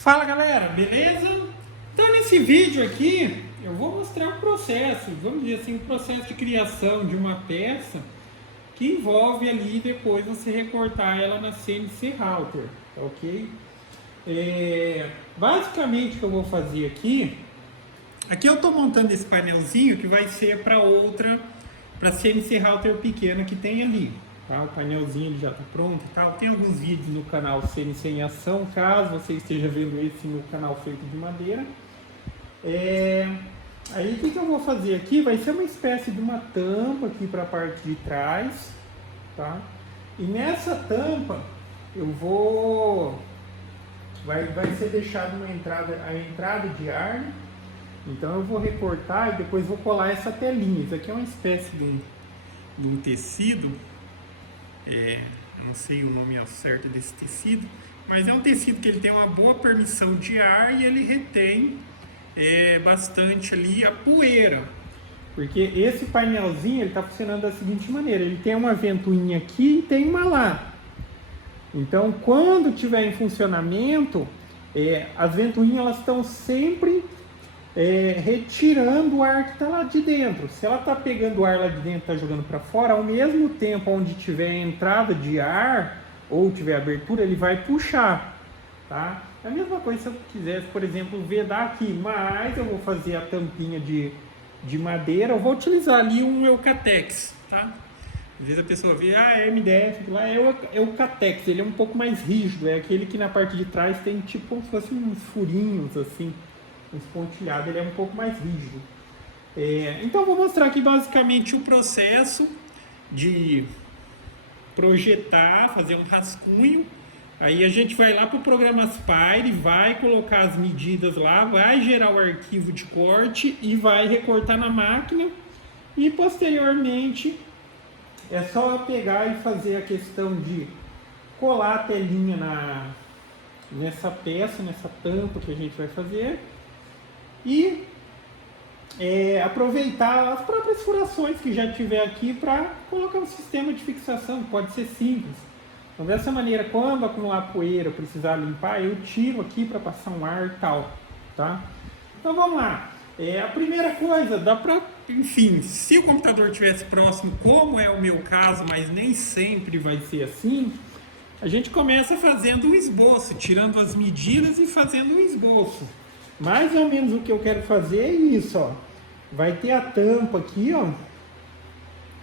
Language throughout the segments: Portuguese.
Fala galera, beleza? Então nesse vídeo aqui eu vou mostrar o processo, vamos dizer assim, o processo de criação de uma peça que envolve ali depois você recortar ela na CNC Router, tá ok? Basicamente o que eu vou fazer aqui eu estou montando esse painelzinho que vai ser para CNC Router pequena que tem ali. Tá? O painelzinho ele já está pronto e tal. Tem alguns vídeos no canal CNC em Ação, caso você esteja vendo esse no canal feito de madeira. Aí o que eu vou fazer aqui? Vai ser uma espécie de uma tampa aqui para a parte de trás. Tá? E nessa tampa eu vou... Vai ser deixado a entrada de ar. Então eu vou recortar e depois vou colar essa telinha. Isso aqui é uma espécie de um tecido. Eu não sei o nome ao certo desse tecido, mas é um tecido que ele tem uma boa permissão de ar e ele retém bastante ali a poeira. Porque esse painelzinho está funcionando da seguinte maneira: ele tem uma ventoinha aqui e tem uma lá. Então quando estiver em funcionamento, as ventoinhas elas estão sempre retirando o ar que está lá de dentro. Se ela está pegando o ar lá de dentro e está jogando para fora, ao mesmo tempo onde tiver entrada de ar ou tiver abertura, ele vai puxar, tá? É a mesma coisa se eu quisesse, por exemplo, vedar aqui, mas eu vou fazer a tampinha de madeira, eu vou utilizar ali um Eucatex, tá? Às vezes a pessoa vê, MDF, lá é o Eucatex, ele é um pouco mais rígido, é aquele que na parte de trás tem tipo como se fossem uns furinhos assim, uns pontilhados, ele é um pouco mais rígido. Então eu vou mostrar aqui basicamente o processo de projetar, fazer um rascunho. Aí a gente vai lá para o programa Aspire, vai colocar as medidas lá, vai gerar o arquivo de corte e vai recortar na máquina. E posteriormente é só pegar e fazer a questão de colar a telinha nessa peça, nessa tampa que a gente vai fazer. E aproveitar as próprias furações que já tiver aqui para colocar um sistema de fixação, pode ser simples. Então dessa maneira, quando acumular poeira, precisar limpar, eu tiro aqui para passar um ar e tal, tá? Então vamos lá. A primeira coisa, dá para, enfim, se o computador estivesse próximo, como é o meu caso, mas nem sempre vai ser assim, a gente começa fazendo um esboço, tirando as medidas e fazendo um esboço. Mais ou menos o que eu quero fazer é isso, ó. Vai ter a tampa aqui, ó.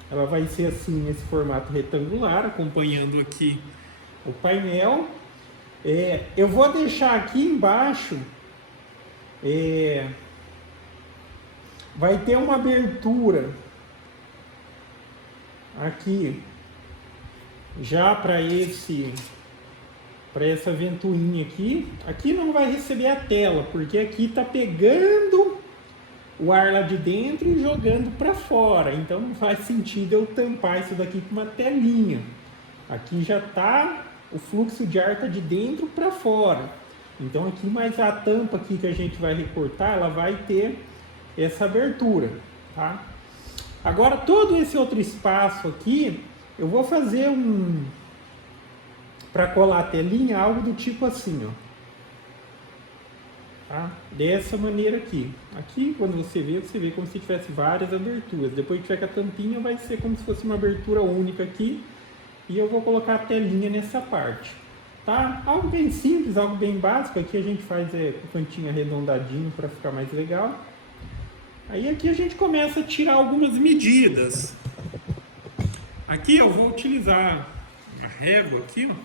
Ela vai ser assim, nesse formato retangular, acompanhando aqui o painel. Eu vou deixar aqui embaixo, vai ter uma abertura aqui, já para essa ventoinha aqui. Aqui não vai receber a tela, porque aqui está pegando o ar lá de dentro e jogando para fora. Então não faz sentido eu tampar isso daqui com uma telinha. Aqui já está, o fluxo de ar está de dentro para fora. Então aqui, mais a tampa aqui que a gente vai recortar, ela vai ter essa abertura, tá? Agora todo esse outro espaço aqui, eu vou fazer para colar a telinha, algo do tipo assim, ó. Tá? Dessa maneira aqui. Aqui, quando você vê como se tivesse várias aberturas. Depois que tiver com a tampinha, vai ser como se fosse uma abertura única aqui. E eu vou colocar a telinha nessa parte. Tá? Algo bem simples, algo bem básico. Aqui a gente faz com o cantinho arredondadinho para ficar mais legal. Aí aqui a gente começa a tirar algumas medidas. Aqui eu vou utilizar uma régua aqui, ó.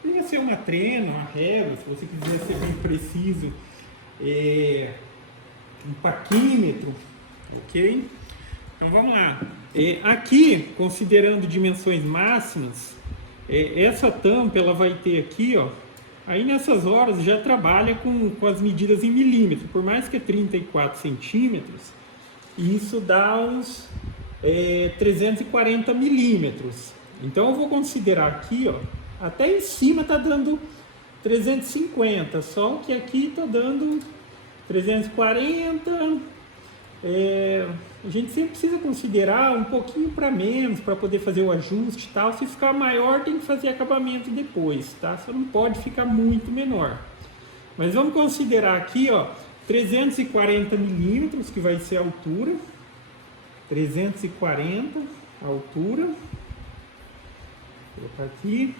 Poderia ser uma trena, uma régua, se você quiser ser bem preciso, um paquímetro, ok? Então vamos lá. Aqui, considerando dimensões máximas, essa tampa ela vai ter aqui, ó. Aí nessas horas já trabalha com as medidas em milímetros, por mais que é 34 centímetros, isso dá uns 340 milímetros. Então eu vou considerar aqui, ó. Até em cima está dando 350, só que aqui está dando 340. A gente sempre precisa considerar um pouquinho para menos, para poder fazer o ajuste e tal. Se ficar maior, tem que fazer acabamento depois, tá? Só não pode ficar muito menor. Mas vamos considerar aqui, ó, 340 milímetros, que vai ser a altura. 340 a altura. Vou colocar aqui.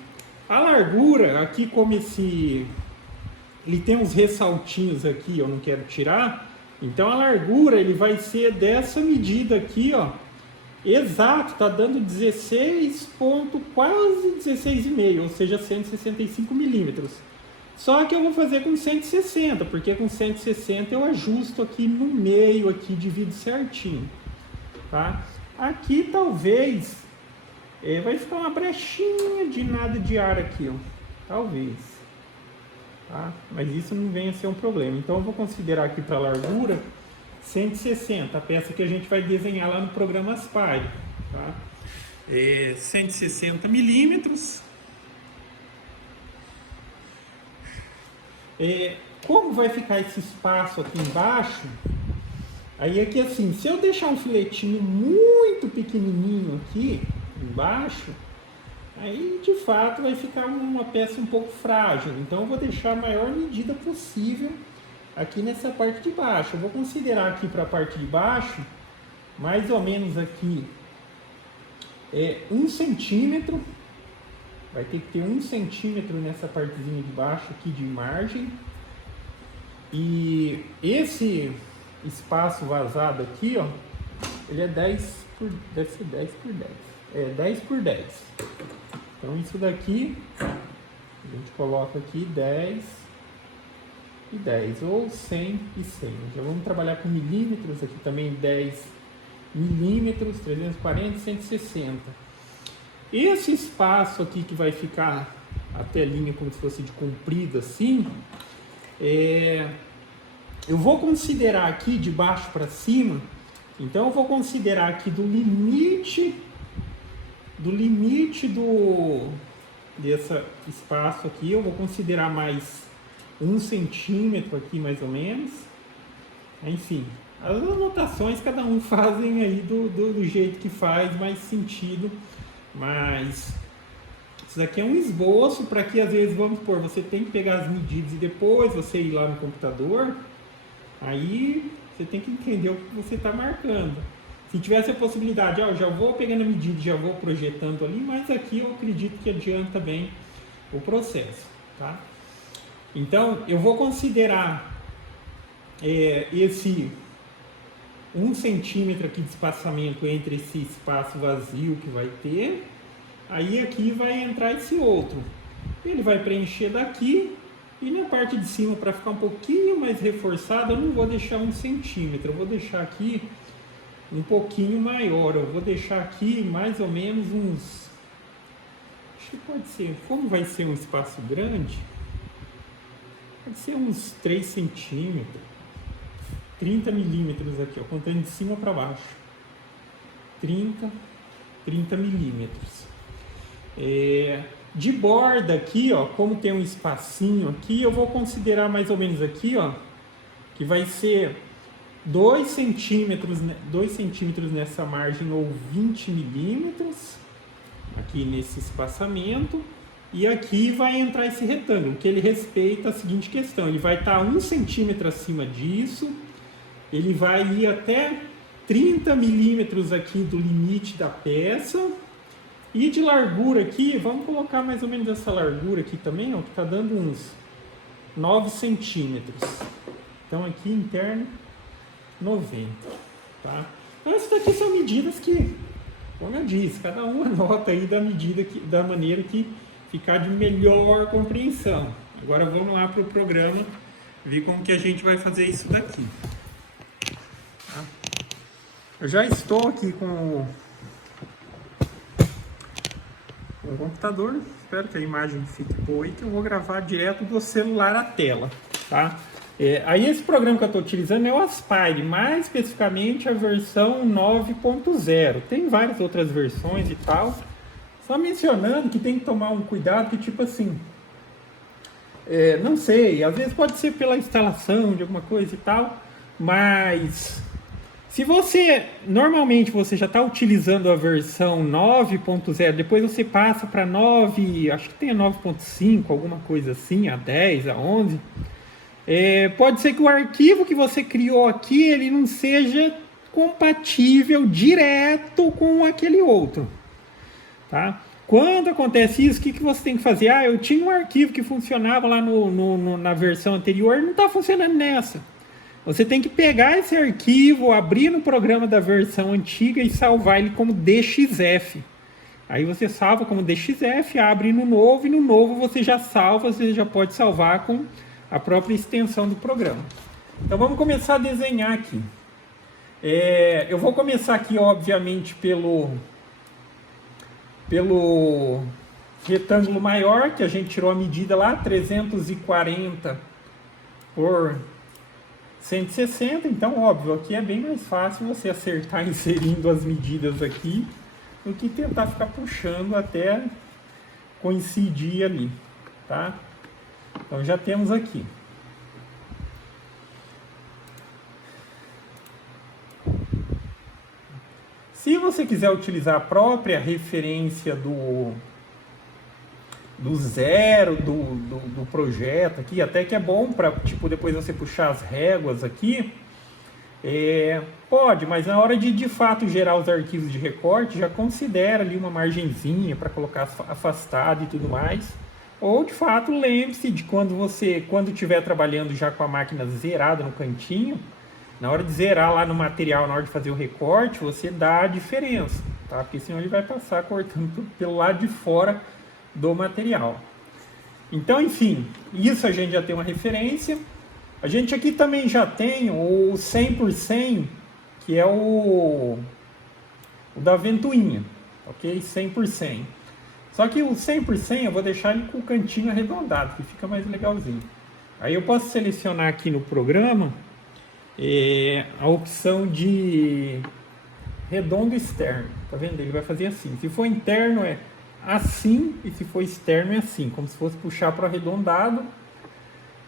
A largura, aqui como ele tem uns ressaltinhos aqui, eu não quero tirar. Então a largura ele vai ser dessa medida aqui, ó. Exato, tá dando 16 ponto, quase 16,5, ou seja, 165 milímetros. Só que eu vou fazer com 160, porque com 160 eu ajusto aqui no meio, aqui divido certinho, tá? Aqui talvez vai ficar uma brechinha de nada de ar aqui, ó, talvez, tá? Mas isso não vem a ser um problema. Então eu vou considerar aqui para a largura 160, a peça que a gente vai desenhar lá no programa Aspire, tá? 160 milímetros. Como vai ficar esse espaço aqui embaixo? Aí aqui assim, se eu deixar um filetinho muito pequenininho aqui embaixo, aí de fato vai ficar uma peça um pouco frágil. Então eu vou deixar a maior medida possível aqui nessa parte de baixo. Eu vou considerar aqui para a parte de baixo, mais ou menos aqui 1 centímetro. Vai ter que ter 1 centímetro nessa partezinha de baixo aqui de margem. E esse espaço vazado aqui, ó, ele é deve ser 10 por 10. 10 por 10. Então isso daqui, a gente coloca aqui 10 e 10, ou 100 e 100. Já vamos trabalhar com milímetros aqui também, 10 milímetros, 340, 160. Esse espaço aqui que vai ficar a telinha como se fosse de comprido assim, eu vou considerar aqui de baixo para cima. Então eu vou considerar aqui do limite desse espaço aqui, eu vou considerar mais 1 centímetro aqui mais ou menos. Enfim, as anotações cada um fazem aí do jeito que faz mais sentido. Mas isso daqui é um esboço para que às vezes, vamos supor, você tem que pegar as medidas e depois você ir lá no computador, aí você tem que entender o que você está marcando. Se tivesse a possibilidade, eu já vou pegando a medida, já vou projetando ali, mas aqui eu acredito que adianta bem o processo, tá? Então eu vou considerar esse 1 centímetro aqui de espaçamento entre esse espaço vazio que vai ter. Aí aqui vai entrar esse outro. Ele vai preencher daqui. E na parte de cima, para ficar um pouquinho mais reforçado, eu não vou deixar 1 centímetro. Eu vou deixar aqui um pouquinho maior. Eu vou deixar aqui mais ou menos uns... Acho que pode ser... Como vai ser um espaço grande, pode ser uns 3 centímetros. 30 milímetros aqui, ó, contando de cima para baixo. 30 milímetros. De borda aqui, ó, como tem um espacinho aqui, eu vou considerar mais ou menos aqui, ó, que vai ser 2 centímetros nessa margem, ou 20 milímetros, aqui nesse espaçamento. E aqui vai entrar esse retângulo, que ele respeita a seguinte questão: ele vai estar 1 centímetro acima disso. Ele vai ir até 30 milímetros aqui do limite da peça. E de largura aqui, vamos colocar mais ou menos essa largura aqui também, ó, que está dando uns 9 centímetros. Então aqui interno, 90. Tá? Então essas daqui são medidas que, como eu disse, cada um anota aí da maneira que ficar de melhor compreensão. Agora vamos lá para o programa, ver como que a gente vai fazer isso daqui. Eu já estou aqui com o computador, espero que a imagem fique boa e que eu vou gravar direto do celular à tela, tá? Aí esse programa que eu estou utilizando é o Aspire, mais especificamente a versão 9.0. Tem várias outras versões e tal, só mencionando que tem que tomar um cuidado, que tipo assim, não sei, às vezes pode ser pela instalação de alguma coisa e tal, mas... Se normalmente você já está utilizando a versão 9.0, depois você passa para 9, acho que tem a 9.5, alguma coisa assim, a 10, a 11. Pode ser que o arquivo que você criou aqui, ele não seja compatível direto com aquele outro, tá? Quando acontece isso, o que você tem que fazer? Eu tinha um arquivo que funcionava lá na versão anterior, não está funcionando nessa. Você tem que pegar esse arquivo, abrir no programa da versão antiga e salvar ele como DXF. Aí você salva como DXF, abre no novo, e no novo você já salva, você já pode salvar com a própria extensão do programa. Então vamos começar a desenhar aqui. Eu vou começar aqui, obviamente, pelo retângulo maior, que a gente tirou a medida lá, 340 por 160. Então, óbvio, aqui é bem mais fácil você acertar inserindo as medidas aqui do que tentar ficar puxando até coincidir ali, tá? Então já temos aqui. Se você quiser utilizar a própria referência do zero do projeto aqui, até que é bom para tipo, depois você puxar as réguas aqui, pode, mas na hora de fato gerar os arquivos de recorte, já considera ali uma margenzinha para colocar afastado e tudo mais. Ou de fato lembre-se de quando estiver trabalhando já com a máquina zerada no cantinho, na hora de zerar lá no material, na hora de fazer o recorte, você dá a diferença, tá? Porque senão ele vai passar cortando tudo pelo lado de fora do material. Então, enfim, isso a gente já tem uma referência. A gente aqui também já tem o 100 por 100, que é o da ventoinha, ok? 100 por 100. Só que o 100 por 100 eu vou deixar ele com o cantinho arredondado, que fica mais legalzinho. Aí eu posso selecionar aqui no programa a opção de redondo externo, tá vendo? Ele vai fazer assim. Se for interno é assim, e se for externo é assim, como se fosse puxar para arredondado.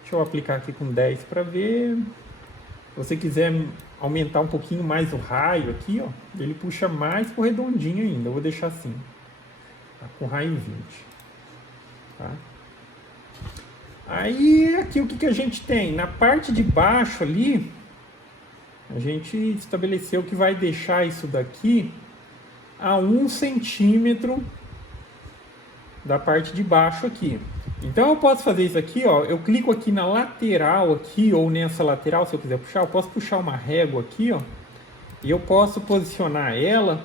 Deixa eu aplicar aqui com 10 para ver. Se você quiser aumentar um pouquinho mais o raio aqui, ó, ele puxa mais pro redondinho ainda. Eu vou deixar assim, tá? Com raio 20, tá? Aí aqui o que a gente tem? Na parte de baixo ali, a gente estabeleceu que vai deixar isso daqui a 1 centímetro da parte de baixo aqui. Então eu posso fazer isso aqui, ó, eu clico aqui na lateral aqui, ou nessa lateral, se eu quiser puxar, eu posso puxar uma régua aqui, ó, e eu posso posicionar ela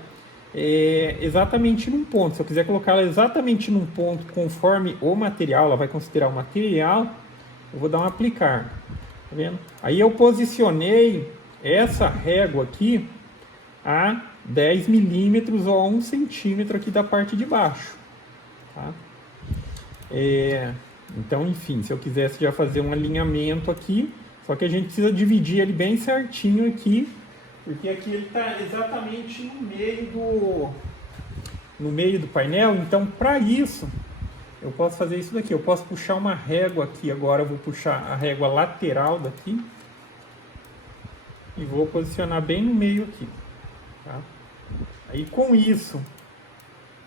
exatamente num ponto. Se eu quiser colocar ela exatamente num ponto conforme o material, ela vai considerar o material, eu vou dar um aplicar, tá vendo? Aí eu posicionei essa régua aqui a 10 milímetros ou a 1 centímetro aqui da parte de baixo, tá? Então, enfim, se eu quisesse já fazer um alinhamento aqui, só que a gente precisa dividir ele bem certinho aqui, porque aqui ele está exatamente no meio do painel. Então, para isso, eu posso fazer isso daqui. Eu posso puxar uma régua aqui. Agora eu vou puxar a régua lateral daqui e vou posicionar bem no meio aqui, tá? Aí com isso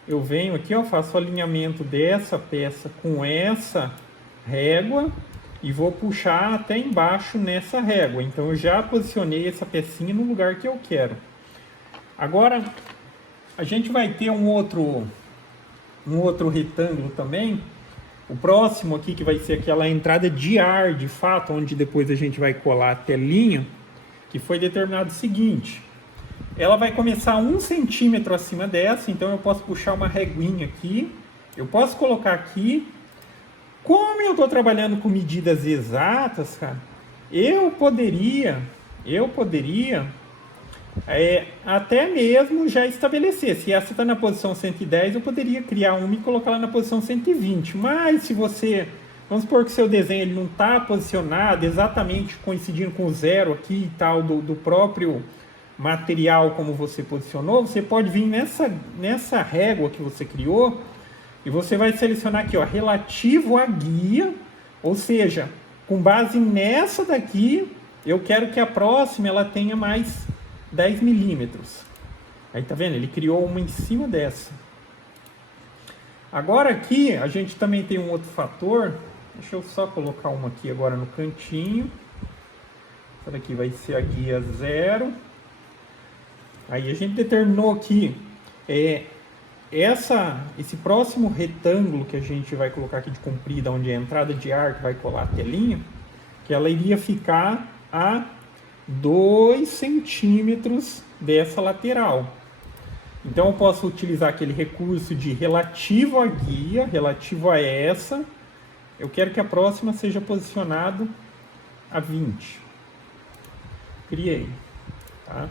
eu venho aqui, ó, faço o alinhamento dessa peça com essa régua e vou puxar até embaixo nessa régua. Então eu já posicionei essa pecinha no lugar que eu quero. Agora a gente vai ter um outro retângulo também. O próximo aqui, que vai ser aquela entrada de ar de fato, onde depois a gente vai colar a telinha, que foi determinado o seguinte: ela vai começar 1 centímetro acima dessa, então eu posso puxar uma reguinha aqui, eu posso colocar aqui. Como eu estou trabalhando com medidas exatas, cara, eu poderia até mesmo já estabelecer. Se essa está na posição 110, eu poderia criar uma e colocar ela na posição 120. Mas se você, vamos supor que seu desenho ele não está posicionado exatamente coincidindo com o zero aqui e tal do próprio material como você posicionou, você pode vir nessa régua que você criou e você vai selecionar aqui, ó, relativo à guia, ou seja, com base nessa daqui, eu quero que a próxima ela tenha mais 10 milímetros. Aí tá vendo? Ele criou uma em cima dessa. Agora aqui a gente também tem um outro fator, Deixa eu só colocar uma aqui agora no cantinho. Essa daqui vai ser a guia 0. Aí a gente determinou aqui esse próximo retângulo que a gente vai colocar aqui de comprida, onde é a entrada de ar que vai colar a telinha, que ela iria ficar a 2 centímetros dessa lateral. Então eu posso utilizar aquele recurso de relativo à guia, relativo a essa. Eu quero que a próxima seja posicionado a 20. Criei. Tá?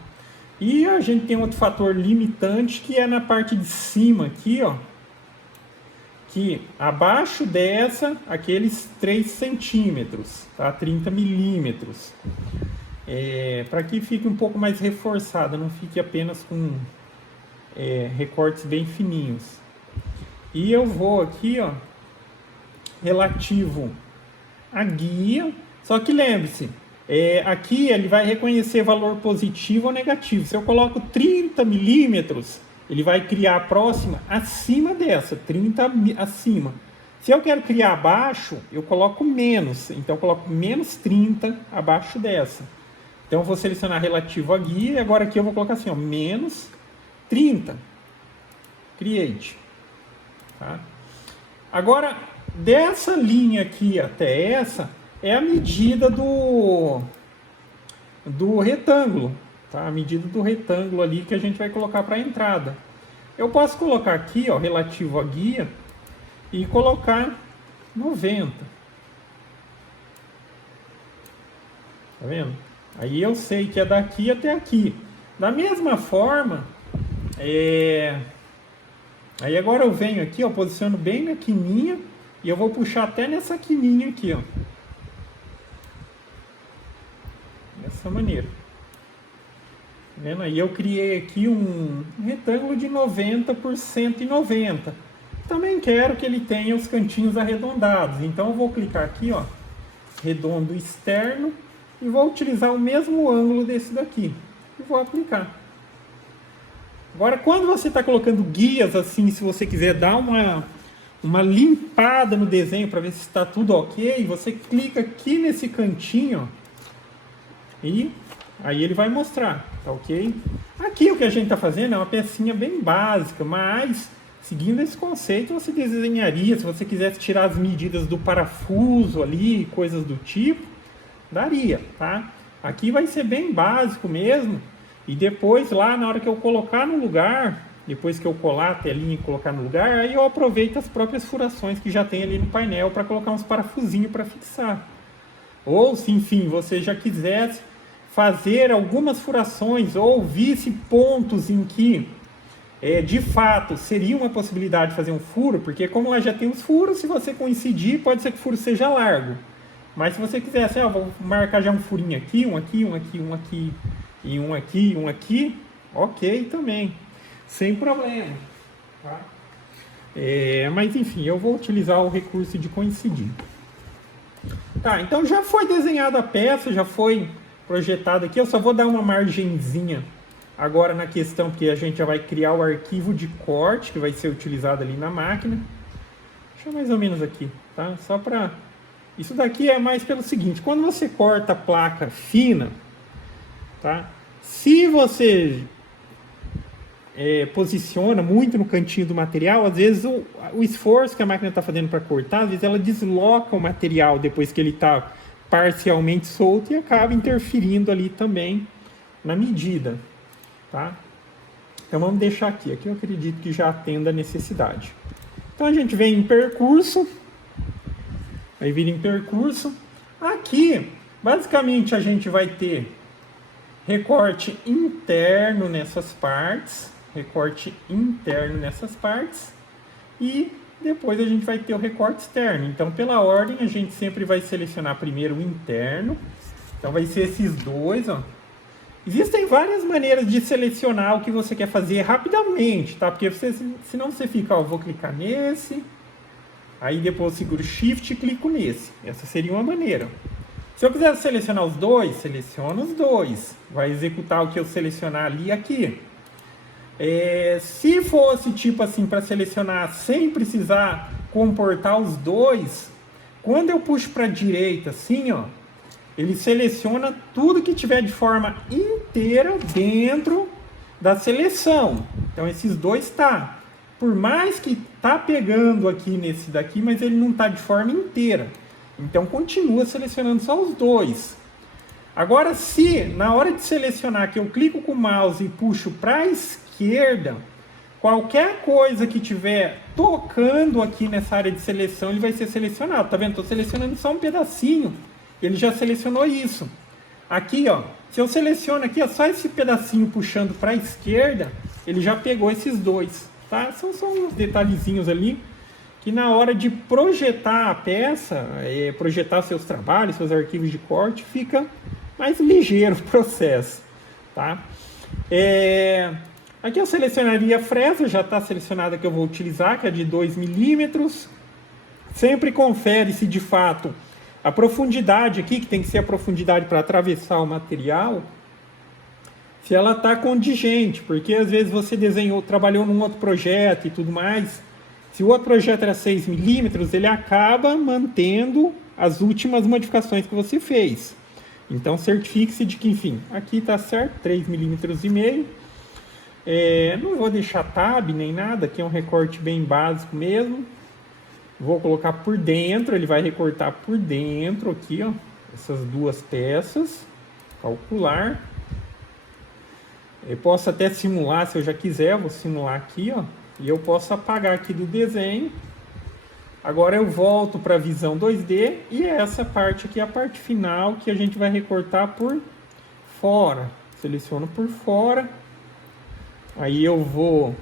E a gente tem outro fator limitante que é na parte de cima aqui, ó. Que abaixo dessa, aqueles 3 centímetros, tá? 30 milímetros. Para que fique um pouco mais reforçada, não fique apenas com recortes bem fininhos. E eu vou aqui, ó, relativo à guia, só que lembre-se, aqui ele vai reconhecer valor positivo ou negativo. Se eu coloco 30 milímetros, ele vai criar a próxima acima dessa, 30 acima. Se eu quero criar abaixo, eu coloco menos, então eu coloco menos 30 abaixo dessa. Então eu vou selecionar relativo à guia e agora aqui eu vou colocar assim, ó, menos 30. Create. Tá? Agora, dessa linha aqui até essa, é a medida do retângulo. Tá? A medida do retângulo ali que a gente vai colocar para a entrada. Eu posso colocar aqui, ó, relativo à guia, e colocar 90. Tá vendo? Aí eu sei que é daqui até aqui. Da mesma forma, aí agora eu venho aqui, ó, posiciono bem na quininha e eu vou puxar até nessa quininha aqui, ó. Dessa maneira. Tá vendo? Aí eu criei aqui um retângulo de 90 por 190. Também quero que ele tenha os cantinhos arredondados. Então eu vou clicar aqui, ó, redondo externo, e vou utilizar o mesmo ângulo desse daqui. E vou aplicar. Agora, quando você está colocando guias assim, se você quiser dar uma limpada no desenho para ver se está tudo ok, você clica aqui nesse cantinho e aí ele vai mostrar, tá ok? Aqui o que a gente está fazendo é uma pecinha bem básica, mas seguindo esse conceito você desenharia, se você quisesse tirar as medidas do parafuso ali, coisas do tipo, daria, tá? Aqui vai ser bem básico mesmo. E depois lá na hora que eu colocar no lugar, depois que eu colar a telinha e colocar no lugar, aí eu aproveito as próprias furações que já tem ali no painel para colocar uns parafusinhos para fixar. Ou se enfim você já quisesse fazer algumas furações ou visse pontos em que de fato seria uma possibilidade de fazer um furo, porque como lá já tem os furos, se você coincidir pode ser que o furo seja largo. Mas se você quiser assim, ó, vou marcar já um furinho aqui, um aqui, um aqui, um aqui, e um aqui, um aqui, ok também, sem problema. Tá? Mas enfim, eu vou utilizar o recurso de coincidir. Tá, então já foi desenhada a peça, já foi projetada aqui, eu só vou dar uma margenzinha agora na questão, porque a gente já vai criar o arquivo de corte, que vai ser utilizado ali na máquina. Deixa eu mais ou menos aqui, tá? Só para... Isso daqui é mais pelo seguinte, quando você corta a placa fina, tá? Se você posiciona muito no cantinho do material, às vezes o esforço que a máquina está fazendo para cortar, às vezes ela desloca o material depois que ele está parcialmente solto e acaba interferindo ali também na medida, tá? Então vamos deixar aqui eu acredito que já atenda a necessidade. Então a gente vem em percurso, aí vira em percurso. Aqui, basicamente, a gente vai ter recorte interno nessas partes, e depois a gente vai ter o recorte externo. Então, pela ordem, a gente sempre vai selecionar primeiro o interno. Então, vai ser esses dois, ó. Existem várias maneiras de selecionar o que você quer fazer rapidamente, tá? Porque senão você fica, ó, vou clicar nesse, aí depois eu seguro Shift e clico nesse. Essa seria uma maneira. Se eu quiser selecionar os dois, seleciona os dois. Vai executar o que eu selecionar ali e aqui. Se fosse tipo assim para selecionar sem precisar comportar os dois, Quando eu puxo para a direita, assim, ó, ele seleciona tudo que tiver de forma inteira dentro da seleção. Então, esses dois tá. Por mais que tá pegando aqui nesse daqui, mas ele não tá de forma inteira. Então, continua selecionando só os dois. Agora, se na hora de selecionar que eu clico com o mouse e puxo para a esquerda, qualquer coisa que tiver tocando aqui nessa área de seleção, ele vai ser selecionado. Tá vendo? Estou selecionando só um pedacinho. Ele já selecionou isso. Aqui, ó, se eu seleciono aqui, ó, só esse pedacinho puxando para a esquerda, ele já pegou esses dois, tá? São só uns detalhezinhos ali que na hora de projetar a peça, projetar seus trabalhos, seus arquivos de corte, fica mais ligeiro o processo, tá? Aqui eu selecionaria a fresa, já está selecionada que eu vou utilizar, que é de 2 milímetros. Sempre confere se de fato a profundidade aqui, que tem que ser a profundidade para atravessar o material, se ela está condigente, porque às vezes você trabalhou num outro projeto e tudo mais. Se o outro projeto era 6 milímetros, ele acaba mantendo as últimas modificações que você fez. Então certifique-se de que, enfim, aqui está certo, 3,5 milímetros. Não vou deixar tab nem nada, aqui é um recorte bem básico mesmo. Vou colocar por dentro, ele vai recortar por dentro aqui, ó, essas duas peças, calcular. Eu posso até simular, se eu já quiser, vou simular aqui, ó, e eu posso apagar aqui do desenho. Agora eu volto para a visão 2D e essa parte aqui é a parte final que a gente vai recortar por fora. Seleciono por fora, aí eu vou...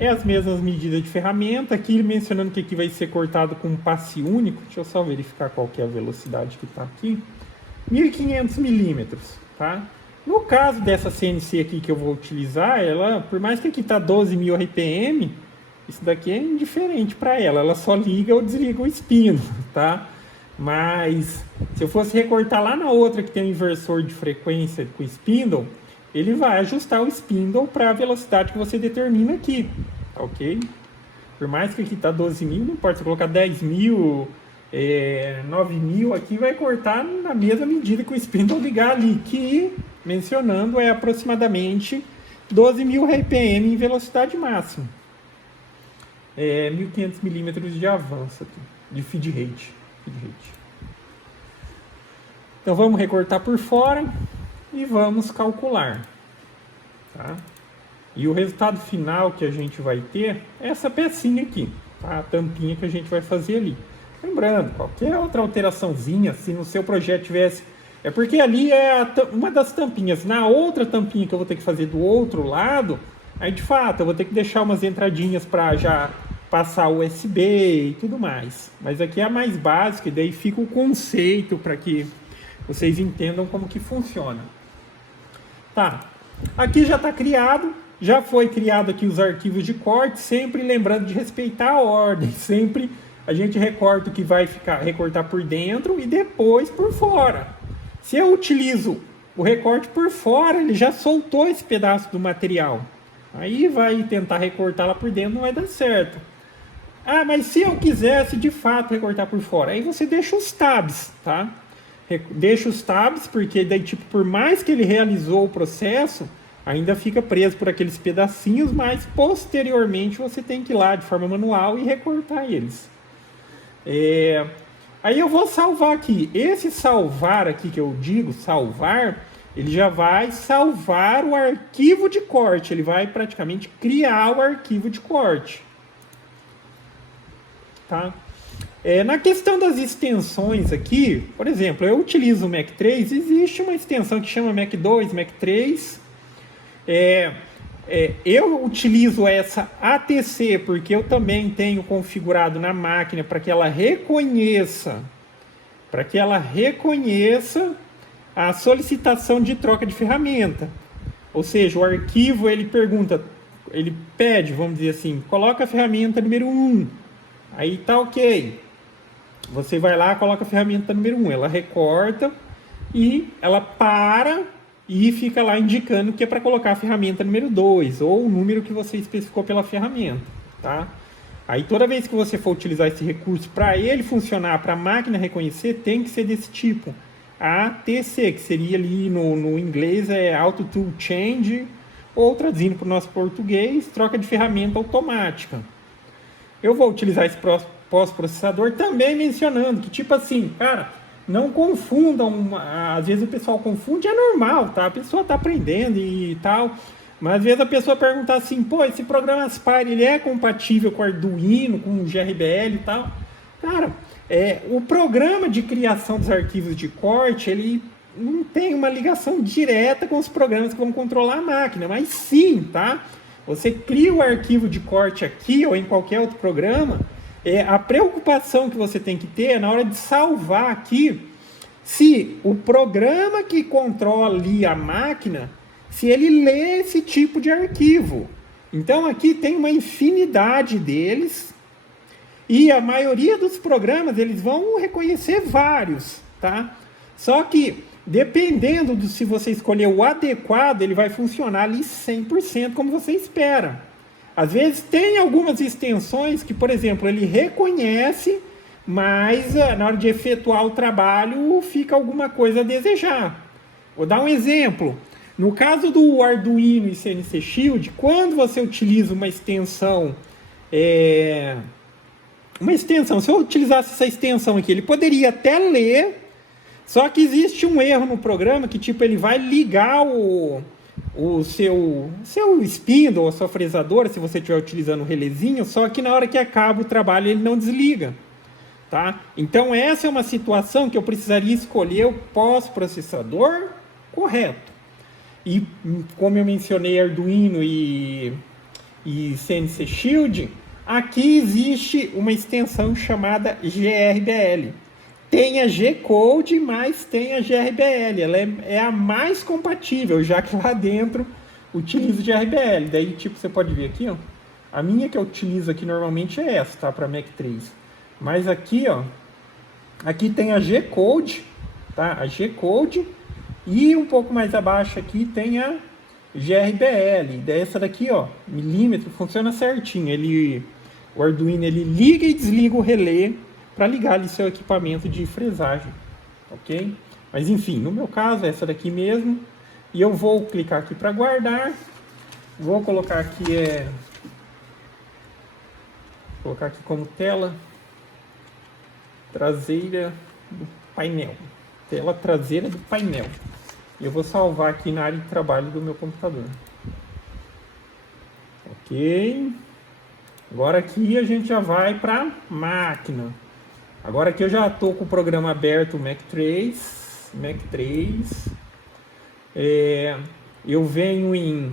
as mesmas medidas de ferramenta, aqui mencionando que aqui vai ser cortado com um passe único. Deixa eu só verificar qual que é a velocidade que está aqui. 1.500 milímetros, tá? No caso dessa CNC aqui que eu vou utilizar, ela, por mais que aqui está 12.000 RPM, isso daqui é indiferente para ela. Ela só liga ou desliga o espino, tá? Mas se eu fosse recortar lá na outra que tem um inversor de frequência com spindle, ele vai ajustar o spindle para a velocidade que você determina aqui, ok? Por mais que aqui está 12.000, não importa, se eu colocar 10.000, 9.000, aqui vai cortar na mesma medida que o spindle ligar ali, que, mencionando, é aproximadamente 12.000 RPM em velocidade máxima. 1.500 milímetros de avanço aqui, de feed rate. Então vamos recortar por fora e vamos calcular, tá? E o resultado final que a gente vai ter é essa pecinha aqui, tá? A tampinha que a gente vai fazer ali. Lembrando, qualquer outra alteraçãozinha, se no seu projeto tivesse... É porque ali é uma das tampinhas. Na outra tampinha que eu vou ter que fazer do outro lado, aí de fato eu vou ter que deixar umas entradinhas para já passar USB e tudo mais. Mas aqui é a mais básica e daí fica o conceito para que vocês entendam como que funciona. Tá, aqui já está criado, já foi criado aqui os arquivos de corte, sempre lembrando de respeitar a ordem, sempre a gente recorta o que vai recortar por dentro e depois por fora. Se eu utilizo o recorte por fora, ele já soltou esse pedaço do material, aí vai tentar recortar lá por dentro, não vai dar certo. Ah, mas se eu quisesse de fato recortar por fora, aí você deixa os tabs, tá? Deixa os tabs, porque daí, tipo, por mais que ele realizou o processo, ainda fica preso por aqueles pedacinhos, mas posteriormente você tem que ir lá de forma manual e recortar eles. Aí eu vou salvar aqui. Esse salvar aqui que eu digo, salvar, ele já vai salvar o arquivo de corte. Ele vai praticamente criar o arquivo de corte. Tá? Na questão das extensões aqui, por exemplo, eu utilizo o Mac 3, existe uma extensão que chama Mac 2, Mac 3. Eu utilizo essa ATC porque eu também tenho configurado na máquina para que ela reconheça a solicitação de troca de ferramenta. Ou seja, o arquivo ele pede, vamos dizer assim, coloca a ferramenta número 1. Aí tá ok. Você vai lá, coloca a ferramenta número 1, ela recorta e ela para e fica lá indicando que é para colocar a ferramenta número 2 ou o número que você especificou pela ferramenta, tá? Aí toda vez que você for utilizar esse recurso para ele funcionar, para a máquina reconhecer, tem que ser desse tipo. ATC, que seria ali no inglês Auto Tool Change, ou traduzindo para o nosso português, troca de ferramenta automática. Eu vou utilizar esse pós-processador também mencionando que, tipo assim, cara, não confundam, às vezes o pessoal confunde, é normal, tá? A pessoa tá aprendendo e tal, mas às vezes a pessoa pergunta assim, pô, esse programa Aspire, ele é compatível com Arduino, com GRBL e tal? Cara, o programa de criação dos arquivos de corte, ele não tem uma ligação direta com os programas que vão controlar a máquina, mas sim, tá? Você cria o arquivo de corte aqui ou em qualquer outro programa, a preocupação que você tem que ter é na hora de salvar aqui, se o programa que controla ali a máquina, se ele lê esse tipo de arquivo. Então aqui tem uma infinidade deles, e a maioria dos programas eles vão reconhecer vários, tá? Só que dependendo de se você escolher o adequado, ele vai funcionar ali 100% como você espera. Às vezes tem algumas extensões que, por exemplo, ele reconhece, mas na hora de efetuar o trabalho fica alguma coisa a desejar. Vou dar um exemplo. No caso do Arduino e CNC Shield, quando você utiliza uma extensão, se eu utilizasse essa extensão aqui, ele poderia até ler, só que existe um erro no programa que tipo ele vai ligar o seu spindle, a sua fresadora, se você estiver utilizando o relézinho, só que na hora que acaba o trabalho ele não desliga, tá? Então essa é uma situação que eu precisaria escolher o pós-processador correto. E como eu mencionei Arduino e CNC Shield, aqui existe uma extensão chamada GRBL. Tem a G-Code, mas tem a GRBL. Ela é a mais compatível, já que lá dentro utiliza GRBL. Daí, tipo, você pode ver aqui, ó. A minha que eu utilizo aqui normalmente é essa, tá? Para Mac 3. Mas aqui, ó. Aqui tem a G-Code, tá? A G-Code. E um pouco mais abaixo aqui tem a GRBL. Daí essa daqui, ó, milímetro, funciona certinho. O Arduino, ele liga e desliga o relé para ligar ali seu equipamento de fresagem, ok? Mas enfim, no meu caso, essa daqui mesmo. E eu vou clicar aqui para guardar. Vou colocar aqui, como tela traseira do painel. Tela traseira do painel. E eu vou salvar aqui na área de trabalho do meu computador. Ok. Agora aqui a gente já vai para a máquina. Agora aqui eu já estou com o programa aberto, o Mac 3. Eu venho em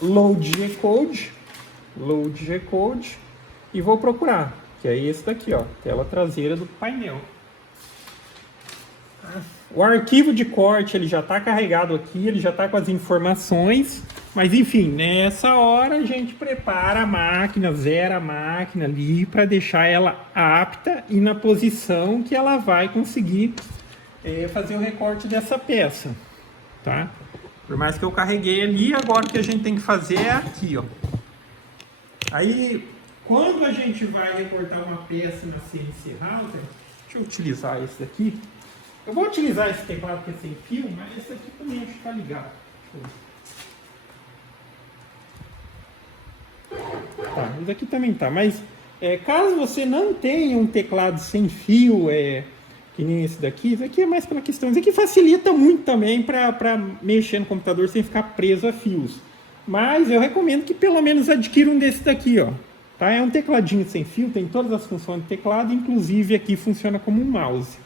Load G-Code. E vou procurar, que é esse daqui, ó, tela traseira do painel. O arquivo de corte ele já está carregado aqui, ele já está com as informações. Mas enfim, nessa hora a gente prepara a máquina, zera a máquina ali para deixar ela apta e na posição que ela vai conseguir fazer o recorte dessa peça, tá? Por mais que eu carreguei ali, agora o que a gente tem que fazer é aqui, ó. Aí, quando a gente vai recortar uma peça na CNC Router, deixa eu utilizar esse daqui. Eu vou utilizar esse teclado que é sem fio, mas esse aqui também acho que está ligado. Deixa eu ver. Tá, isso aqui também tá, mas caso você não tenha um teclado sem fio, que nem esse daqui, isso aqui é mais pela questão, isso aqui facilita muito também para mexer no computador sem ficar preso a fios. Mas eu recomendo que pelo menos adquira um desse daqui, ó. Tá? É um tecladinho sem fio, tem todas as funções do teclado, inclusive aqui funciona como um mouse,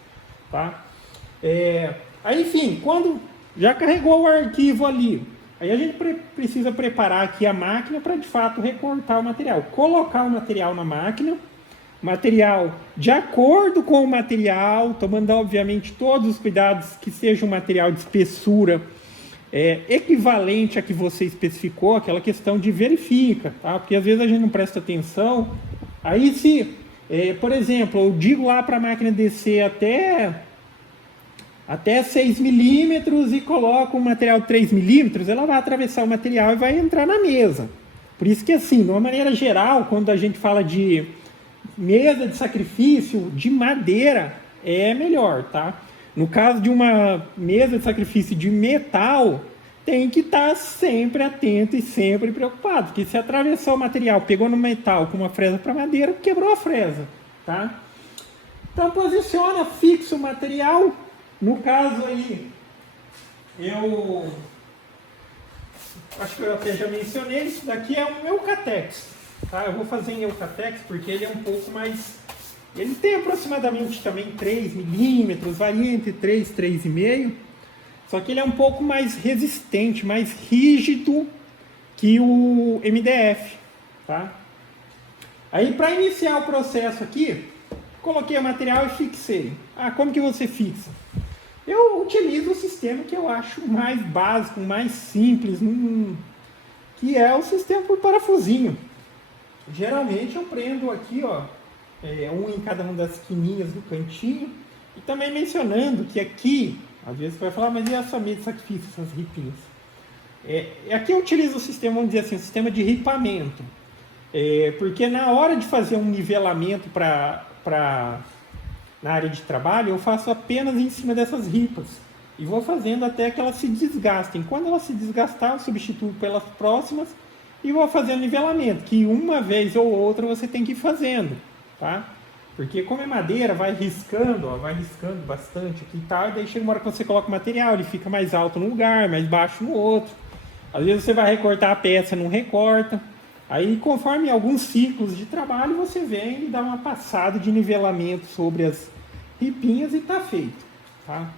tá? Aí, enfim, quando já carregou o arquivo ali, aí a gente precisa preparar aqui a máquina para de fato recortar o material. Colocar o material na máquina, material de acordo com o material, tomando obviamente todos os cuidados que seja um material de espessura equivalente a que você especificou, aquela questão de verifica, tá? Porque às vezes a gente não presta atenção. Aí se, por exemplo, eu digo lá para a máquina descer até 6 milímetros e coloco um material de 3 milímetros, ela vai atravessar o material e vai entrar na mesa, Por isso que, assim, de uma maneira geral, quando a gente fala de mesa de sacrifício de madeira, é melhor, tá? No caso de uma mesa de sacrifício de metal, tem que estar sempre atento e sempre preocupado, porque se atravessar o material, pegou no metal com uma fresa para madeira, quebrou a fresa, tá? Então posiciona, fixa o material. No caso aí, eu acho que eu até já mencionei, isso daqui é um Eucatex, tá? Eu vou fazer em Eucatex porque ele é um pouco mais... Ele tem aproximadamente também 3 milímetros, varia entre 3 e 3,5. Só que ele é um pouco mais resistente, mais rígido que o MDF, tá? Aí, para iniciar o processo aqui, coloquei o material e fixei. Ah, como que você fixa? Eu utilizo o sistema que eu acho mais básico, mais simples, que é o sistema por parafusinho. Geralmente eu prendo aqui, ó, um em cada uma das esquininhas do cantinho. E também mencionando que aqui, às vezes você vai falar, mas e essa mesa de sacrifício, essas ripinhas? Aqui eu utilizo o sistema, vamos dizer assim, o sistema de ripamento. Porque na hora de fazer um nivelamento na área de trabalho, eu faço apenas em cima dessas ripas. E vou fazendo até que elas se desgastem. Quando elas se desgastar, eu substituo pelas próximas e vou fazendo nivelamento, que uma vez ou outra você tem que ir fazendo, tá? Porque como é madeira, vai riscando, ó, vai riscando bastante aqui e tal, e daí chega uma hora que você coloca o material, ele fica mais alto num lugar, mais baixo no outro. Às vezes você vai recortar a peça, não recorta. Aí, conforme alguns ciclos de trabalho, você vem e dá uma passada de nivelamento sobre as ripinhas e está feito, tá?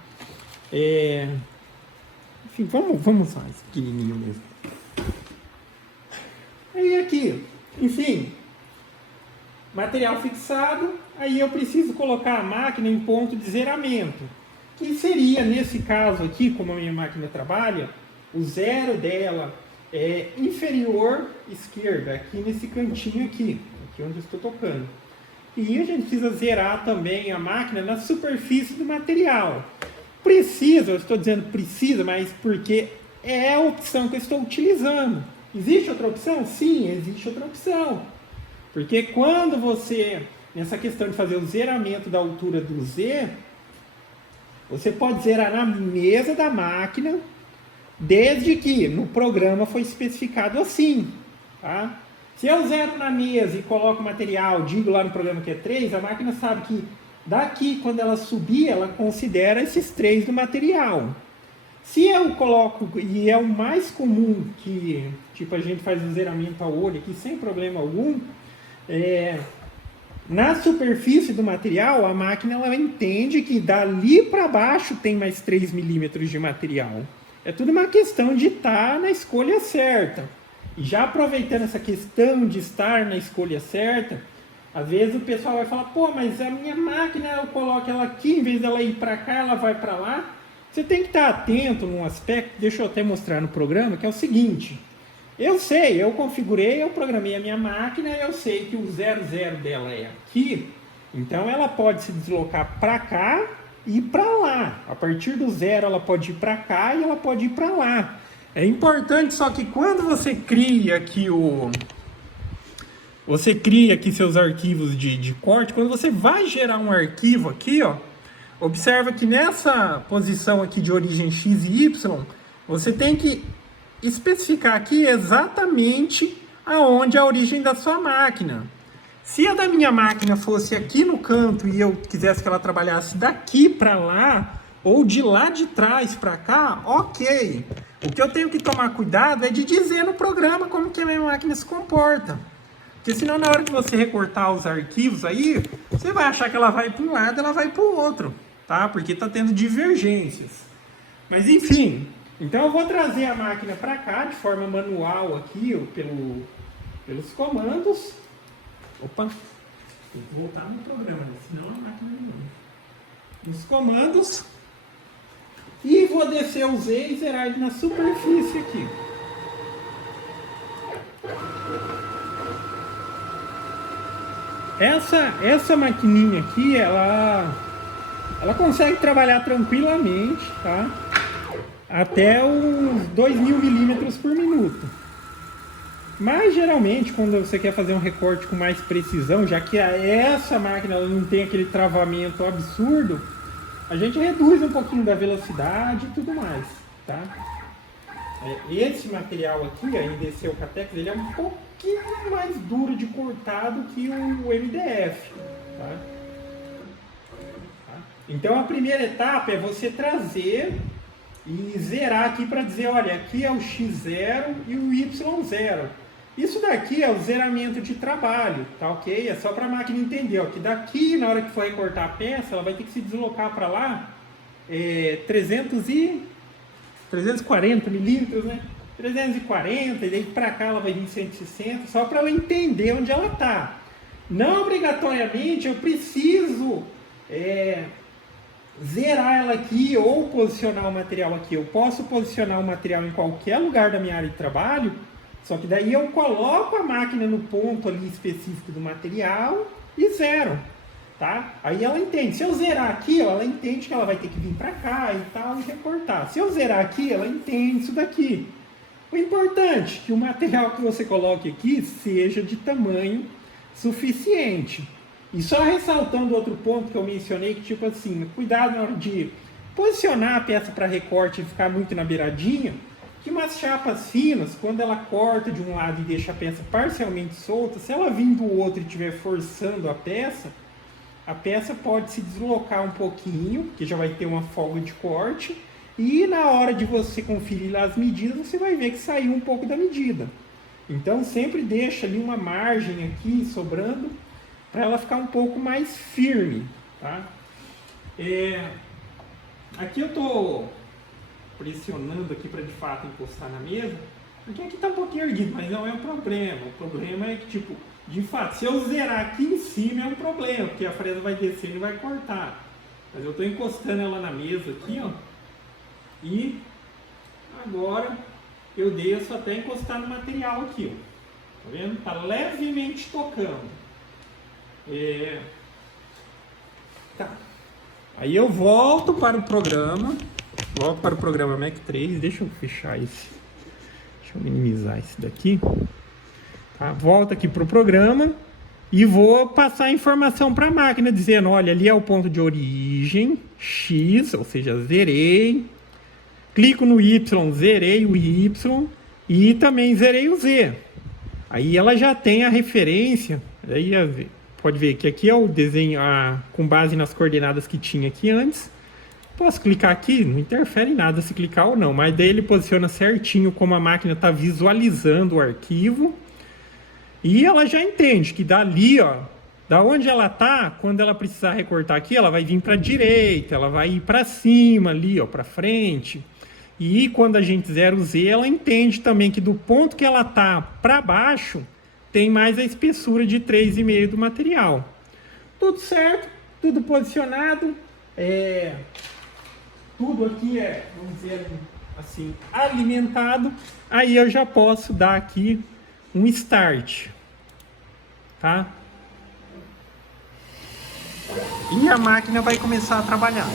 Enfim, vamos lá, esse pequenininho mesmo. Aí aqui, enfim, material fixado, aí eu preciso colocar a máquina em ponto de zeramento, que seria, nesse caso aqui, como a minha máquina trabalha, o zero dela é inferior esquerda, aqui nesse cantinho aqui onde eu estou tocando. E a gente precisa zerar também a máquina na superfície do material. Precisa, eu estou dizendo precisa, mas porque é a opção que eu estou utilizando. Existe outra opção? Sim, existe outra opção. Porque quando você, nessa questão de fazer o zeramento da altura do Z, você pode zerar na mesa da máquina, desde que no programa foi especificado assim, tá? Se eu zero na mesa e coloco o material, digo lá no programa que é 3, a máquina sabe que daqui, quando ela subir, ela considera esses 3 do material. Se eu coloco, e é o mais comum, que tipo a gente faz o zeramento ao olho aqui sem problema algum, na superfície do material, a máquina ela entende que dali para baixo tem mais 3 milímetros de material. É tudo uma questão de estar na escolha certa. E já aproveitando essa questão de estar na escolha certa, às vezes o pessoal vai falar, pô, mas a minha máquina, eu coloco ela aqui, em vez dela ir para cá, ela vai para lá. Você tem que estar atento num aspecto, deixa eu até mostrar no programa, que é o seguinte. Eu sei, eu configurei, eu programei a minha máquina, eu sei que o 00 dela é aqui, então ela pode se deslocar para cá e para lá. A partir do 0 ela pode ir para cá e ela pode ir para lá. É importante só que quando você cria aqui seus arquivos de corte, quando você vai gerar um arquivo aqui, ó, observa que nessa posição aqui de origem X e Y, você tem que especificar aqui exatamente aonde é a origem da sua máquina. Se a da minha máquina fosse aqui no canto e eu quisesse que ela trabalhasse daqui para lá, ou de lá de trás para cá, ok. O que eu tenho que tomar cuidado é de dizer no programa como que a minha máquina se comporta. Porque senão na hora que você recortar os arquivos aí, você vai achar que ela vai para um lado, ela vai para o outro, tá? Porque está tendo divergências. Mas enfim, então eu vou trazer a máquina para cá de forma manual aqui, pelos comandos. Opa, tem que voltar no programa, senão a máquina não. Nos comandos. E vou descer o Z e zerar ele na superfície aqui. Essa maquininha aqui, ela consegue trabalhar tranquilamente, tá? Até uns 2.000 milímetros por minuto. Mas geralmente quando você quer fazer um recorte com mais precisão, já que essa máquina ela não tem aquele travamento absurdo, a gente reduz um pouquinho da velocidade e tudo mais, tá? Esse material aqui, a NDC ou Catex, ele é um pouquinho mais duro de cortar do que o MDF, tá? Então a primeira etapa é você trazer e zerar aqui para dizer, olha, aqui é o X0 e o Y0. Isso daqui é o zeramento de trabalho, tá ok? É só para a máquina entender, ó, que daqui, na hora que for recortar a peça, ela vai ter que se deslocar para lá 340 milímetros, né? 340, e daí para cá ela vai vir 160, só para ela entender onde ela está. Não obrigatoriamente eu preciso zerar ela aqui ou posicionar o material aqui. Eu posso posicionar o material em qualquer lugar da minha área de trabalho, só que daí eu coloco a máquina no ponto ali específico do material e zero, tá? Aí ela entende. Se eu zerar aqui, ó, ela entende que ela vai ter que vir para cá e tal e recortar. Se eu zerar aqui, ela entende isso daqui. O importante é que o material que você coloque aqui seja de tamanho suficiente. E só ressaltando outro ponto que eu mencionei, que tipo assim, cuidado na hora de posicionar a peça para recorte e ficar muito na beiradinha, que umas chapas finas, quando ela corta de um lado e deixa a peça parcialmente solta, se ela vir do outro e estiver forçando a peça pode se deslocar um pouquinho, que já vai ter uma folga de corte, e na hora de você conferir lá as medidas, você vai ver que saiu um pouco da medida. Então sempre deixa ali uma margem aqui sobrando, para ela ficar um pouco mais firme, tá? Aqui eu estou pressionando aqui para de fato encostar na mesa, porque aqui está um pouquinho erguido, mas não é um problema. O problema é que, tipo, de fato, se eu zerar aqui em cima é um problema, porque a fresa vai descendo e vai cortar. Mas eu estou encostando ela na mesa aqui, ó, e agora eu desço até encostar no material aqui, ó. Tá vendo? Está levemente tocando. Tá. Aí eu volto para o programa Mac 3. Deixa eu fechar esse, deixa eu minimizar esse daqui, tá? Volto aqui para o programa e vou passar a informação para a máquina dizendo, olha, ali é o ponto de origem X, ou seja, zerei, clico no Y, zerei o Y e também zerei o Z. Aí ela já tem a referência, aí pode ver que aqui é o desenho com base nas coordenadas que tinha aqui antes. Posso clicar aqui, não interfere em nada se clicar ou não, mas daí ele posiciona certinho como a máquina está visualizando o arquivo. E ela já entende que dali, ó, da onde ela está, quando ela precisar recortar aqui, ela vai vir para a direita, ela vai ir para cima ali, ó, para frente. E quando a gente zera o Z, ela entende também que do ponto que ela está para baixo, tem mais a espessura de 3,5 do material. Tudo certo, tudo posicionado, tudo aqui vamos dizer assim, alimentado. Aí eu já posso dar aqui um start, tá? E a máquina vai começar a trabalhar.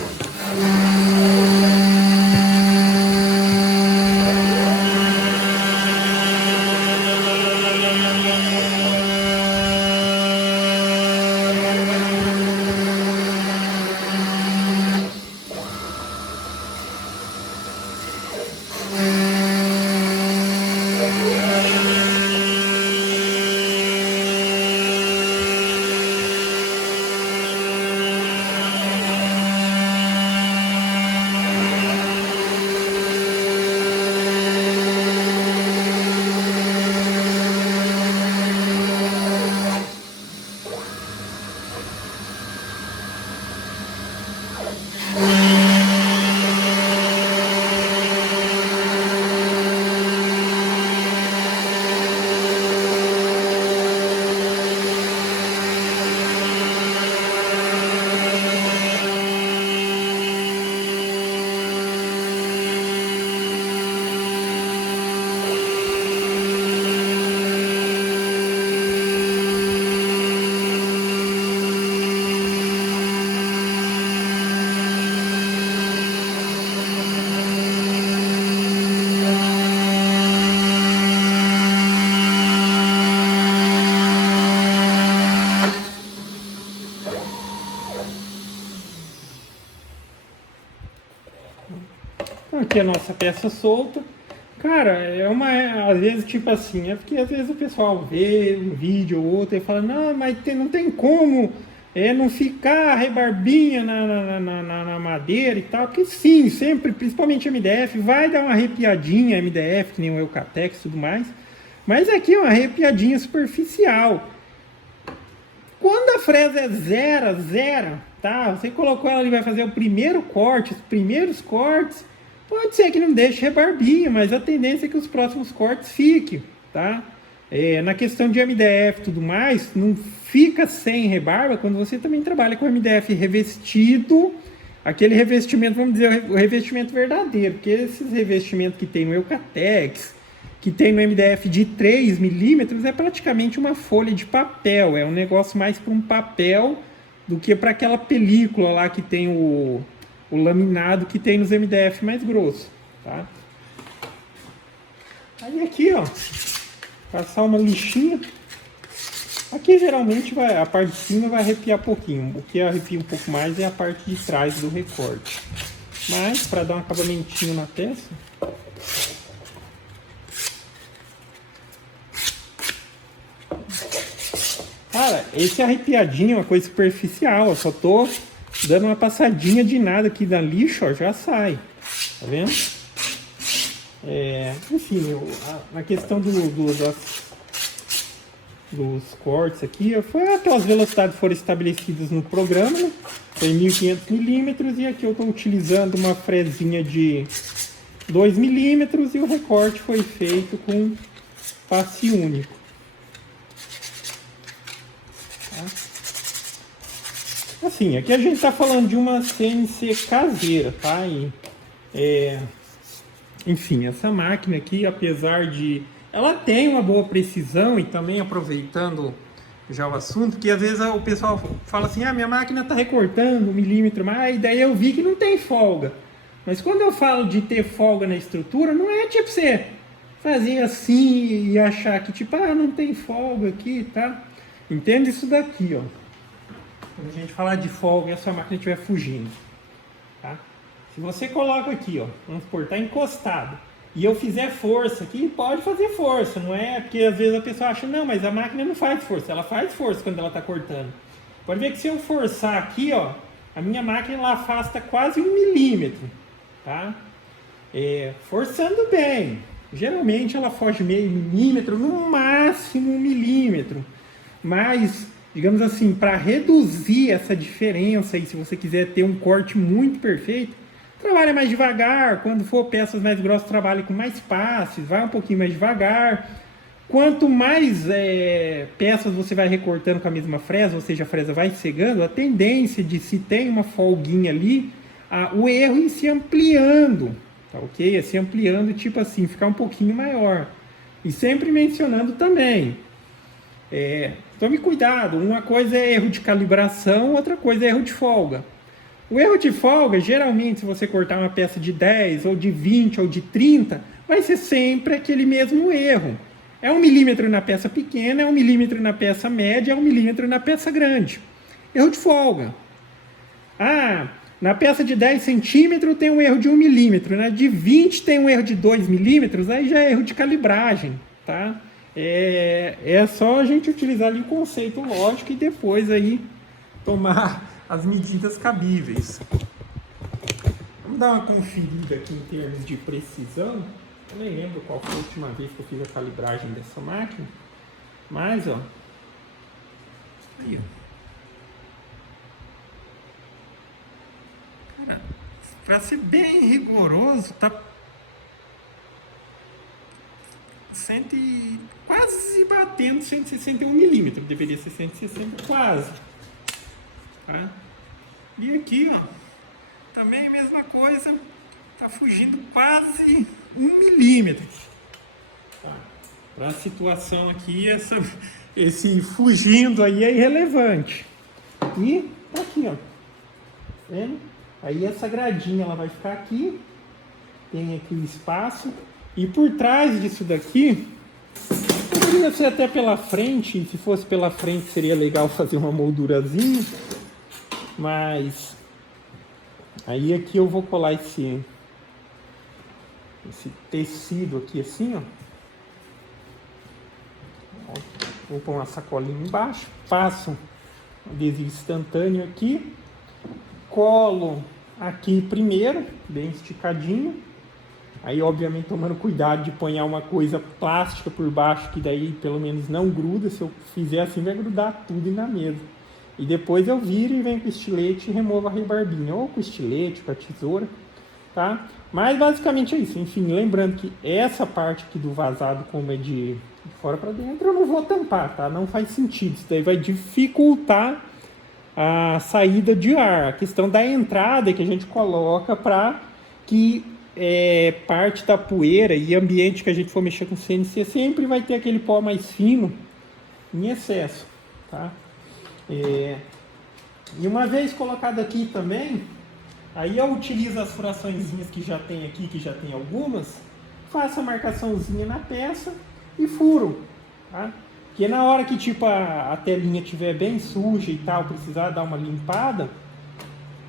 Então aqui a nossa peça solta. Cara, às vezes tipo assim, é porque às vezes o pessoal vê um vídeo ou outro e fala, não, mas não tem como não ficar rebarbinha na madeira e tal, porque sim, sempre, principalmente MDF, vai dar uma arrepiadinha MDF, que nem o Eucatex e tudo mais, mas aqui é uma arrepiadinha superficial. Quando a fresa é zero, tá? Você colocou ela ali, vai fazer o primeiro corte, os primeiros cortes, pode ser que não deixe rebarbinha, mas a tendência é que os próximos cortes fiquem, tá? Na questão de MDF e tudo mais, não fica sem rebarba quando você também trabalha com MDF revestido, aquele revestimento, vamos dizer, o revestimento verdadeiro, porque esses revestimentos que tem no Eucatex, que tem no MDF de 3 milímetros, é praticamente uma folha de papel, é um negócio mais para um papel do que para aquela película lá que tem o laminado que tem nos MDF mais grosso, tá? Aí aqui, ó, passar uma lixinha. Aqui geralmente a parte de cima vai arrepiar pouquinho. O que arrepia um pouco mais é a parte de trás do recorte. Mas para dar um acabamentinho na peça, cara, esse arrepiadinho é uma coisa superficial. Eu só tô dando uma passadinha de nada aqui da lixa, ó, já sai. Tá vendo? Enfim, na questão dos cortes aqui, foi aquelas velocidades que foram estabelecidas no programa, né? Foi 1500 milímetros, e aqui eu estou utilizando uma fresinha de 2 milímetros e o recorte foi feito com passe único. Tá? Assim, aqui a gente está falando de uma CNC caseira, tá? Enfim, essa máquina aqui, apesar de... ela tem uma boa precisão, e também aproveitando já o assunto, que às vezes o pessoal fala assim, minha máquina está recortando 1 milímetro mais, daí eu vi que não tem folga. Mas quando eu falo de ter folga na estrutura, não é tipo você fazer assim e achar que tipo, não tem folga aqui, tá? Entende isso daqui, ó. Quando a gente falar de folga e a sua máquina estiver fugindo, tá? Se você coloca aqui, ó, vamos supor, tá encostado, e eu fizer força aqui, pode fazer força, não é? Porque às vezes a pessoa acha, não, mas a máquina não faz força, ela faz força quando ela tá cortando. Pode ver que se eu forçar aqui, ó, a minha máquina ela afasta quase 1 milímetro, tá? Forçando bem. Geralmente ela foge meio milímetro, no máximo 1 milímetro. Mas, digamos assim, para reduzir essa diferença aí, se você quiser ter um corte muito perfeito, trabalha mais devagar. Quando for peças mais grossas, trabalhe com mais passes, vai um pouquinho mais devagar. Quanto mais peças você vai recortando com a mesma fresa, ou seja, a fresa vai cegando, a tendência de, se tem uma folguinha ali, o erro em se ampliando, tá ok? Se ampliando, tipo assim, ficar um pouquinho maior. E sempre mencionando também, tome cuidado, uma coisa é erro de calibração, outra coisa é erro de folga. O erro de folga, geralmente, se você cortar uma peça de 10, ou de 20, ou de 30, vai ser sempre aquele mesmo erro. É 1 milímetro na peça pequena, é 1 milímetro na peça média, é 1 milímetro na peça grande. Erro de folga. Na peça de 10 centímetros tem um erro de 1 milímetro, na de 20 tem um erro de 2 milímetros, aí já é erro de calibragem, tá? É só a gente utilizar ali o conceito lógico e depois aí tomar as medidas cabíveis. Vamos dar uma conferida aqui em termos de precisão. Eu nem lembro qual foi a última vez que eu fiz a calibragem dessa máquina, mas ó, aí, cara, para ser bem rigoroso, tá quase batendo 161 milímetros, deveria ser 160 quase, tá? E aqui, ó, também a mesma coisa, tá fugindo quase 1 milímetro. Tá. Para a situação aqui, esse fugindo aí é irrelevante. E tá aqui, ó, vendo? Aí essa gradinha ela vai ficar aqui, tem aqui o espaço, e por trás disso daqui, poderia ser até pela frente, se fosse pela frente seria legal fazer uma moldurazinha, mas aí aqui eu vou colar esse tecido aqui assim, ó. Vou pôr uma sacolinha embaixo, passo um adesivo instantâneo aqui, colo aqui primeiro, bem esticadinho. Aí, obviamente, tomando cuidado de pôr uma coisa plástica por baixo, que daí pelo menos não gruda. Se eu fizer assim, vai grudar tudo na mesa. E depois eu viro e venho com o estilete e removo a rebarbinha, ou com o estilete, com a tesoura, tá? Mas basicamente é isso. Enfim, lembrando que essa parte aqui do vazado, como é de fora para dentro, eu não vou tampar, tá? Não faz sentido. Isso daí vai dificultar a saída de ar. A questão da entrada que a gente coloca para que parte da poeira e ambiente que a gente for mexer com CNC sempre vai ter aquele pó mais fino em excesso, tá? E uma vez colocado aqui também, aí eu utilizo as furaçõezinhas que já tem aqui, que já tem algumas, faço a marcaçãozinha na peça e furo, tá? Porque na hora que tipo a telinha estiver bem suja e tal, precisar dar uma limpada,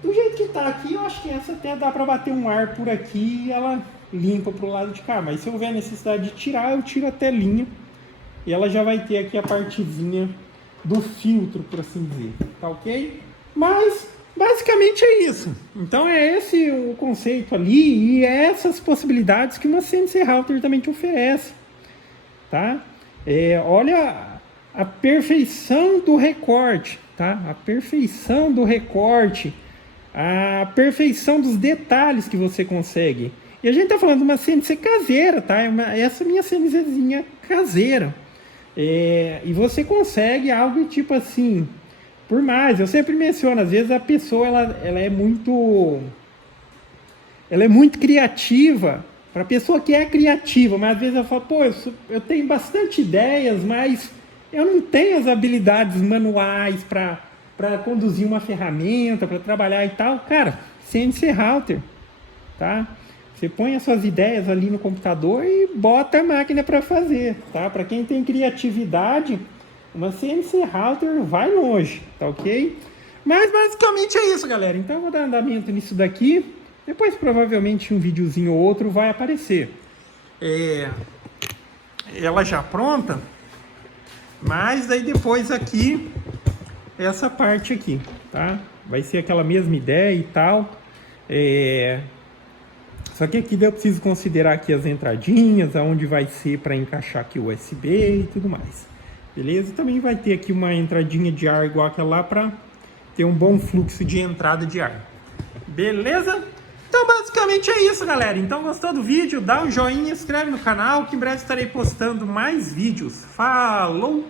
do jeito que tá aqui, eu acho que essa até dá para bater um ar por aqui e ela limpa pro lado de cá. Mas se houver necessidade de tirar, eu tiro a telinha e ela já vai ter aqui a partezinha do filtro, por assim dizer, tá ok? Mas basicamente é isso. Então é esse o conceito ali e é essas possibilidades que uma CNC Router também te oferece, tá? Olha a perfeição do recorte, tá? A perfeição do recorte, a perfeição dos detalhes que você consegue. E a gente tá falando de uma CNC caseira, tá? Essa minha CNCzinha caseira. E você consegue algo tipo assim, por mais, eu sempre menciono, às vezes a pessoa ela é muito criativa, para a pessoa que é criativa, mas às vezes ela fala, pô, eu tenho bastante ideias, mas eu não tenho as habilidades manuais para conduzir uma ferramenta, para trabalhar e tal. Cara, CNC Router, tá? Você põe as suas ideias ali no computador e bota a máquina para fazer, tá? Para quem tem criatividade, uma CNC Router vai longe, tá ok? Mas basicamente é isso, galera. Então eu vou dar andamento nisso daqui. Depois provavelmente um videozinho ou outro vai aparecer. Ela já pronta, mas daí depois aqui, essa parte aqui, tá? Vai ser aquela mesma ideia e tal. Só que aqui eu preciso considerar aqui as entradinhas, aonde vai ser para encaixar aqui o USB e tudo mais. Beleza? Também vai ter aqui uma entradinha de ar igual aquela lá para ter um bom fluxo de entrada de ar. Beleza? Então basicamente é isso, galera. Então gostou do vídeo? Dá um joinha, inscreve no canal que em breve estarei postando mais vídeos. Falou!